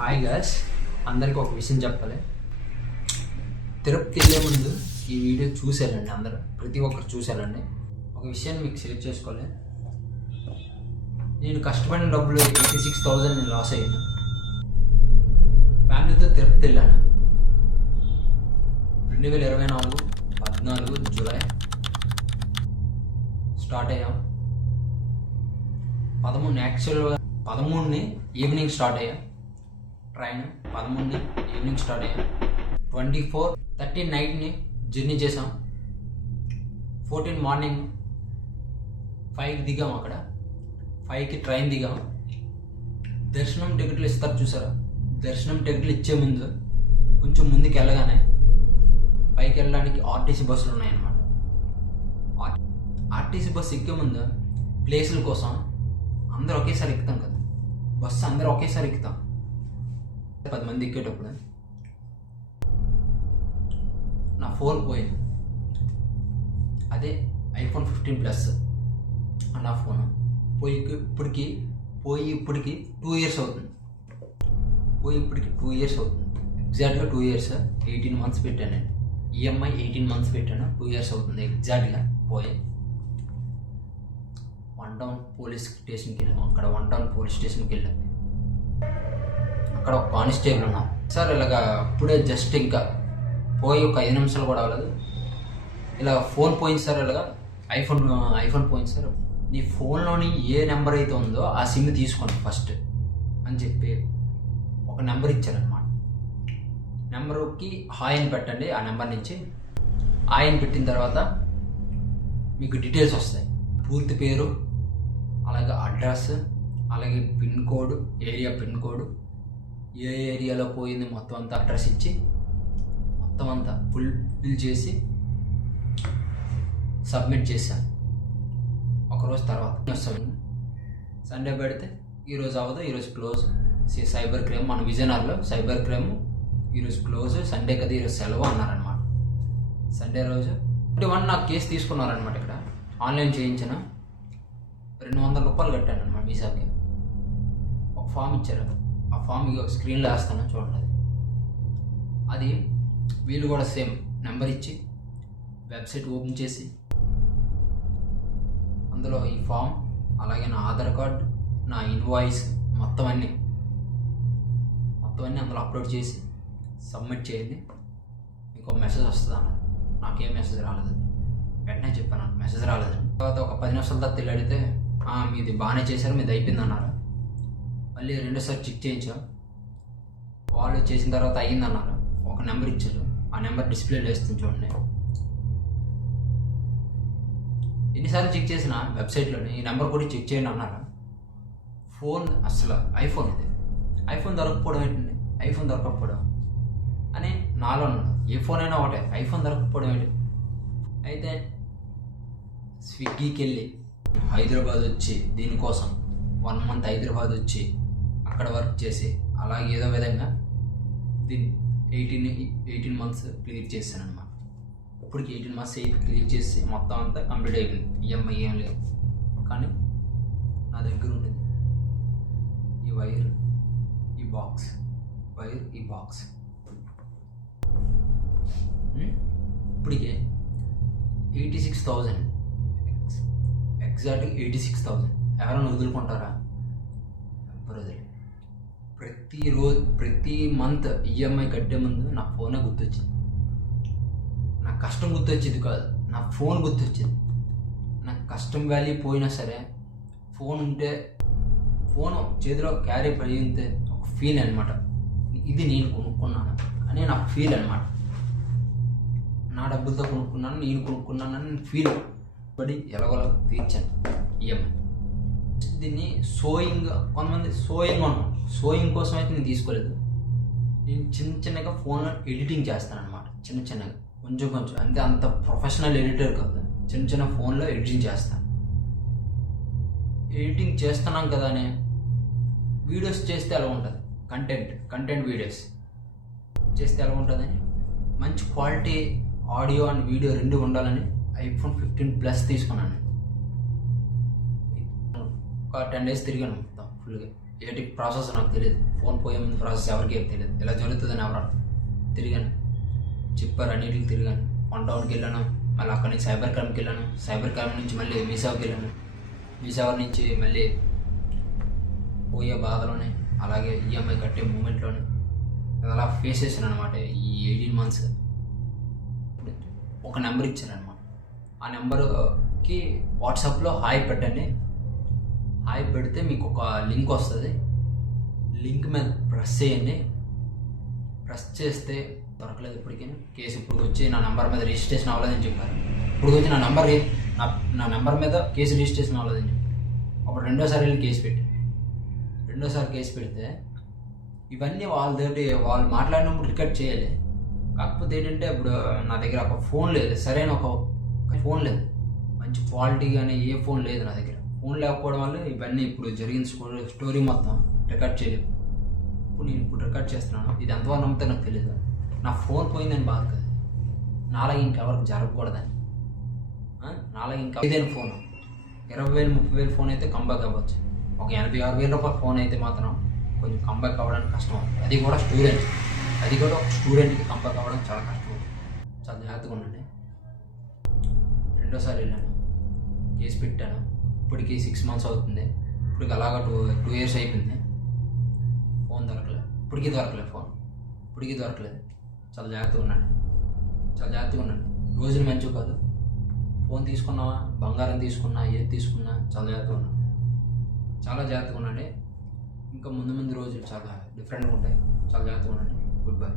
Hi guys, అందరికీ ఒక విషయం చెప్పాలి. తిరుపతి వెళ్ళే ముందు ఈ వీడియో చూసేయాలండి. అందరూ ప్రతి ఒక్కరు చూసేయాలండి. ఒక విషయాన్ని మీకు షేర్ చేసుకోవాలి. నేను కష్టపడిన డబ్బులు 86,000 నేను లాస్ అయ్యాను. ఫ్యామిలీతో తిరుపతి వెళ్ళాను. 2024 14 జూలై స్టార్ట్ అయ్యాం. 13 ఈవినింగ్ స్టార్ట్ అయ్యాం. ట్రైన్ 13 ఈవినింగ్ స్టార్ట్ అయ్యాం. 24-30 నైట్ని జర్నీ చేసాం. 14 మార్నింగ్ 5కి దిగాం. అక్కడ 5కి ట్రైన్ దిగాం. దర్శనం టికెట్లు ఇస్తారు చూసారా? దర్శనం టికెట్లు ఇచ్చే ముందు కొంచెం ముందుకు వెళ్ళగానే పైకి వెళ్ళడానికి ఆర్టీసీ బస్సులు ఉన్నాయన్నమాట. ఆర్టీసీ బస్సు ఎక్కే ముందు ప్లేసుల కోసం అందరూ ఒకేసారి ఎక్కుతాం కదా, బస్సు అందరూ ఒకేసారి ఎక్కుతాం. 10 మంది ఎక్కేటప్పుడు నా ఫోన్ పోయింది. అదే iPhone 15 Plus నా ఫోన్ ఇప్పటికి 2 ఇయర్స్ అవుతుంది. ఇప్పటికి 2 ఇయర్స్ అవుతుంది. ఎగ్జాక్ట్గా 2 ఇయర్స్ 18 మంత్స్ పెట్టాను నేను. ఈఎంఐ 18 మంత్స్ పెట్టాను. 2 ఇయర్స్ అవుతుంది ఎగ్జాక్ట్గా పోయి. వన్ టౌన్ పోలీస్ స్టేషన్కి వెళ్ళాము. అక్కడ వన్ టౌన్ పోలీస్ స్టేషన్కి వెళ్ళాము. అక్కడ ఒక కానిస్టేబుల్ ఉన్నారు. సార్ ఇలాగా ఇప్పుడే జస్ట్ ఇంకా పోయి ఒక 5 నిమిషాలు కూడా అవ్వలేదు, ఇలా ఫోన్ పోయింది సార్, ఇలాగా ఐఫోన్ పోయింది సార్, నీ ఫోన్లోని ఏ నెంబర్ అయితే ఉందో ఆ సిమ్ తీసుకోండి ఫస్ట్ అని చెప్పి ఒక నెంబర్ ఇచ్చారనమాట. నెంబర్కి హాయ్ అని పెట్టండి. ఆ నెంబర్ నుంచి హాయ్ అని పెట్టిన తర్వాత మీకు డీటెయిల్స్ వస్తాయి. పూర్తి పేరు, అలాగే అడ్రస్, అలాగే pin code, area pin code, ఏ ఏరియాలో పోయింది మొత్తం అంతా అడ్రస్ ఇచ్చి మొత్తం అంతా ఫిల్ చేసి సబ్మిట్ చేశాను. ఒకరోజు తర్వాత వస్తాను. సండే పెడితే ఈరోజు అవ్వదు, ఈరోజు క్లోజ్. సైబర్ క్రైమ్ మన విజయనగరంలో సైబర్ క్రైమ్ ఈరోజు క్లోజ్, సండే కదా ఈరోజు సెలవు అన్నారనమాట. సండే రోజు 21 నాకు కేసు తీసుకున్నారనమాట. ఇక్కడ ఆన్లైన్ చేయించిన 200 రూపాయలు కట్టాను అనమాట వీసాకి. ఒక ఫామ్ ఇచ్చారు. ఆ ఫామ్ స్క్రీన్లో వేస్తాను చూడండి. అది వీళ్ళు కూడా సేమ్ నెంబర్ ఇచ్చి వెబ్సైట్ ఓపెన్ చేసి అందులో ఈ ఫామ్, అలాగే నా ఆధార్ కార్డ్, నా ఇన్వాయిస్ మొత్తం అన్నీ అందులో అప్లోడ్ చేసి సబ్మిట్ చేయండి, మీకు మెసేజ్ వస్తుంది అన్నారు. నాకేం మెసేజ్ రాలేదు. వెంటనే చెప్పాను మెసేజ్ రాలేదని. తర్వాత ఒక 10 నిమిషాల తర్వాత అడిగితే మీది బాగానే చేశారు, మీది అయిపోయింది అన్నారు. మళ్ళీ 2సారి చెక్ చేయించాం. వాళ్ళు చేసిన తర్వాత అయ్యిందన్నారు. ఒక నెంబర్ ఇచ్చారు. ఆ నెంబర్ డిస్ప్లేలో వేస్తుంది చూడండి. ఎన్నిసార్లు చెక్ చేసిన వెబ్సైట్లోని ఈ నెంబర్ కూడా చెక్ చేయండి అన్నారు. ఫోన్ అసలు ఐఫోన్ దొరకపోవడం ఏంటండి, ఐఫోన్ దొరకకపోవడం అని నాలో ఉన్నాడు. ఏ ఫోన్ అయినా ఒకటే, ఐఫోన్ దొరకకపోవడం ఏంటి. అయితే స్విగ్గీకి వెళ్ళి హైదరాబాద్ వచ్చి దీనికోసం 1 మంత్ హైదరాబాద్ వచ్చి అక్కడ వర్క్ చేసి అలాగే ఏదో విధంగా దీన్ని 18 మంత్స్ క్లియర్ చేశాను అనమాట. ఇప్పటికి 18 మంత్స్ క్లియర్ చేసి మొత్తం అంతా కంప్లీట్ అయిపోయింది. ఈఎంఐ ఏం లేదు. కానీ నా దగ్గర ఉండేది ఈ వైర్, ఈ బాక్స్, ఇప్పటికే 86,000, ఎగ్జాక్ట్గా 86,000. ఎవరైనా వదులుకుంటారా? ఎవరు వదిలే. ప్రతి మంత్ ఈఎంఐ కట్టే ముందు నా ఫోనే గుర్తొచ్చింది. నా కష్టం గుర్తొచ్చేది కాదు, నా ఫోన్ గుర్తొచ్చేది. నాకు కష్టం వాల్యూ పోయినా సరే ఫోన్ ఉంటే, ఫోన్ చేతిలో క్యారీ పడితే ఒక ఫీల్ అనమాట. ఇది నేను కొనుక్కున్నాను అని నాకు ఫీల్ అనమాట. నా డబ్బులతో కొనుక్కున్నాను, నేను కొనుక్కున్నానని ఫీల్ పడి ఎలాగోలా తీర్చాను ఈఎంఐ. దీన్ని కొంతమంది సోయింగ్ కోసం అయితే నేను తీసుకోలేదు. నేను చిన్నగా ఫోన్లో ఎడిటింగ్ చేస్తాను అనమాట. చిన్నగా కొంచెం అంటే అంత ప్రొఫెషనల్ ఎడిటర్ కాదు, చిన్న ఫోన్లో ఎడిటింగ్ చేస్తాను. ఎడిటింగ్ చేస్తున్నాం కదా అని వీడియోస్ చేస్తే ఎలా ఉంటుంది, కంటెంట్ వీడియోస్ చేస్తే ఎలా ఉంటుందని మంచి క్వాలిటీ ఆడియో అండ్ వీడియో 2 ఉండాలని iPhone 15 Plus తీసుకున్నాను. ఒక 10 days తిరిగాను మొత్తం ఫుల్గా. ఏటి ప్రాసెస్ నాకు తెలియదు. ఫోన్ పోయే ముందు ప్రాసెస్ ఎవరికి ఏం తెలియదు. ఇలా జరుగుతుందని ఎవరు తిరిగాను, చెప్పారు, అన్నిటికి తిరిగాను. 1 టౌన్కి వెళ్ళాను, మళ్ళీ అక్కడి నుంచి సైబర్ క్రైమ్కి వెళ్ళాను, సైబర్ క్రైమ్ నుంచి మళ్ళీ మీ సేవకి వెళ్ళాను, మీ సేవ నుంచి మళ్ళీ పోయే బాధలోనే, అలాగే ఈఎంఐ కట్టే మూమెంట్లోనే అలా ఫేస్ చేశాను అనమాట. ఈ 18 months ఒక నెంబర్ ఇచ్చాను అనమాట. ఆ నెంబర్కి వాట్సాప్లో హాయ్ పెట్టండి, హాయ్ పెడితే మీకు ఒక లింక్ వస్తుంది, లింక్ మీద ప్రెస్ చేయండి. ప్రెస్ చేస్తే దొరకలేదు ఇప్పటికీ కేసు. ఇప్పుడు వచ్చి నా నెంబర్ మీద రిజిస్ట్రేషన్ అవ్వలేదని చెప్పారు. ఇప్పుడు వచ్చి నా నెంబర్ మీద కేసు రిజిస్ట్రేషన్ అవ్వలేదని చెప్పారు. అప్పుడు రెండోసారి వెళ్ళి కేసు పెడితే ఇవన్నీ వాళ్ళు మాట్లాడినప్పుడు రికార్డ్ చేయాలి. కాకపోతే ఏంటంటే ఇప్పుడు నా దగ్గర ఒక ఫోన్ లేదు, సరైన ఒక ఫోన్ లేదు, మంచి క్వాలిటీ కానీ ఏ ఫోన్ లేదు నా దగ్గర. ఫోన్ లేకపోవడం వల్ల ఇవన్నీ ఇప్పుడు జరిగిన స్టోరీ మొత్తం రికార్డ్ చేయలేదు. ఇప్పుడు రికార్డ్ చేస్తున్నాను. ఇది ఎంతవరకు నమ్మితే నాకు తెలియదు. నా ఫోన్ పోయిందని బాధ కదా, నాలాగే ఇంకెవరికి జరగకూడదని. నాలాగే ఇంకా ఇదేనా ఫోన్ 20,000 30,000 ఫోన్ అయితే కంబ్యాక్ అవ్వచ్చు. ఒక 86,000 రూపాయల ఫోన్ అయితే మాత్రం కొంచెం కంబ్యాక్ అవ్వడానికి కష్టం. అది కూడా ఒక స్టూడెంట్కి కంబ్యాక్ అవ్వడం చాలా కష్టం. చాలా జాగ్రత్తగా ఉండండి. రెండోసారి వెళ్ళాను, కేసు పెట్టాను. ఇప్పటికి 6 months అవుతుంది. ఇప్పటికి అలాగా 2 years అయిపోయింది. ఫోన్ దొరకలేదు, ఇప్పటికీ దొరకలేదు. చాలా జాగ్రత్తగా ఉండండి. రోజులు మంచివి కాదు. ఫోన్ తీసుకున్నావా, బంగారం తీసుకున్నా, ఏది తీసుకున్నా చాలా జాగ్రత్తగా ఉండండి. ఇంకా ముందు రోజులు చాలా డిఫరెంట్గా ఉంటాయి. చాలా జాగ్రత్తగా ఉండండి. Good bye.